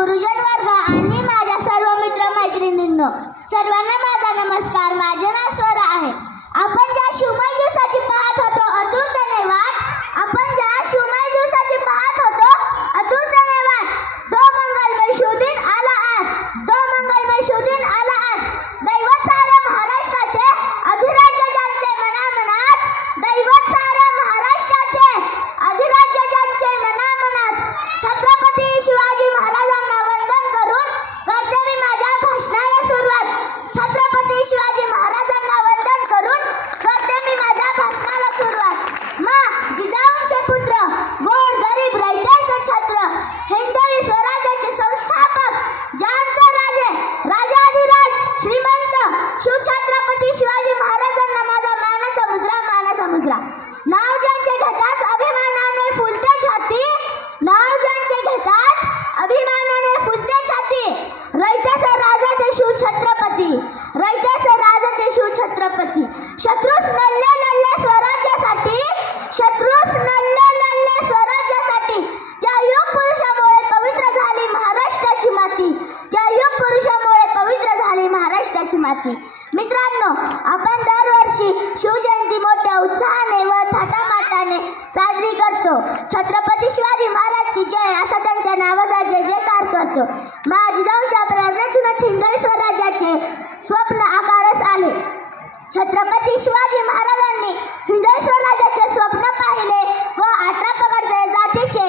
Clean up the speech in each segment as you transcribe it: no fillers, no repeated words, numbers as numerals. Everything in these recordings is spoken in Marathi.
गुरुजन वर्ग आणि माझ्या सर्व मित्र मैत्रिणींनो, सर्वांना माझा नमस्कार. माझे नाव स्वरा आहे. आपण ज्या शिवमय दिवसाची पाहत होतो आतुरतेने वाट, आपण ज्या शिवमय दिवसाची पाहत होतो आतुरतेने वाट, तो मंगलमय शिवदिन आला आज, तो मंगलमय शिवदिन आला आज. दैवत सारे महाराष्ट्राचे, अधिराज्य ज्यांचे मनामनात, दैवत सारे महाराष्ट्राचे, अधिराज्य ज्यांचे मनामनात. छत्रपती शिवाजी महाराजांना वंदन करून करते मी माझ्या भाषणाला सुरुवात. छत्रपती शिवाजी महाराजांना वंदन करून करते मी माझ्या भाषणाला सुरुवात. जिजाऊंचे पुत्र, गोर गरीब रयतेचे छत्र, हिंदवी स्वराज्याचे संस्थापक, जास्त राजे, राजाधिराज, श्रीमंत शिवछत्रपती शिवाजी महाराजांना माझा मानाचा मुजरा, मानाचा मुजरा. नाव ज्यांचे घेताच अभिमानाने फुलते छाती, नाव ज्यांचे घेताच अभिमानाने फुलते छाती. रयतेचे राजा ते शिवछत्रपती, रयतेचे राजा ते शिवछत्रपती. शत्रूस नल्ले लढले स्वराज्यासाठी, शत्रूस नल्ले लढले स्वराज्यासाठी. त्या युग पुरुषामुळे पवित्र झाली महाराष्ट्राची माती, त्या युग पुरुषामुळे पवित्र झाली महाराष्ट्राची माती. मित्रांनो, आपण दरवर्षी शिवजयंती मोठ्या उत्साहाने व थाटामाटाने साजरी करतो. छत्रपती शिवाजी महाराज की जय असा त्यांच्या नावाचा जय जयकार करतो. जिजाऊंच्या प्रेरणेतूनच हिंदवी स्वराज्याचे स्वप्न आकारास आले. छत्रपती शिवाजी महाराजांनी हिंदवी स्वराज्याचे स्वप्न पाहिले व 18 पगड जातीचे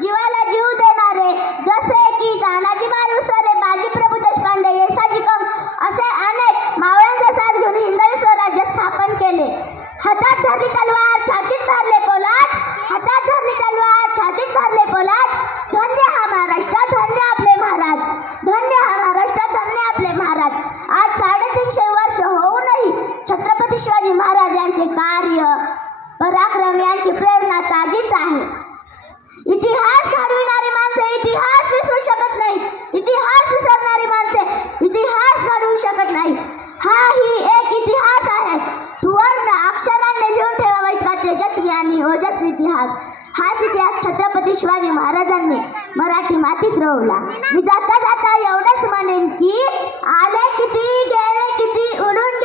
जीवाला जीव देणारे जसे की तानाजी मालुसरे, बाजीप्रभू देशपांडे, येसाजी कंक असे अनेक मावळ्यांचा साथ घेऊन हिंदवी स्वराज्य स्थापन केले. हातात धरली तलवार, छातीत भरले पोलाद, हातात धरली तलवार, छातीत भरले पोलाद. धन्य हा महाराष्ट्र, धन्य आपले महाराज, धन्य हा महाराष्ट्र, धन्य आपले महाराज. आज 350 वर्ष होऊनही छत्रपती शिवाजी महाराज यांचे कार्य, पराक्रम यांची प्रेरणा ताजीच आहे. इतिहास घडविणारी माणसे इतिहास विसरू शकत नाही, इतिहास विसरणारी माणसे इतिहास घडवू शकत नाही. हा ही एक इतिहास आहे. सुवर्ण अक्षरांनी लिहून ठेवावा इतका तेजस्वी आणि ओजस्वी इतिहास. हाच इतिहास छत्रपती शिवाजी महाराजांनी मराठी मातीत रोवला. मी जाता जाता एवढंच म्हणेन की आले किती गेले किती, उडून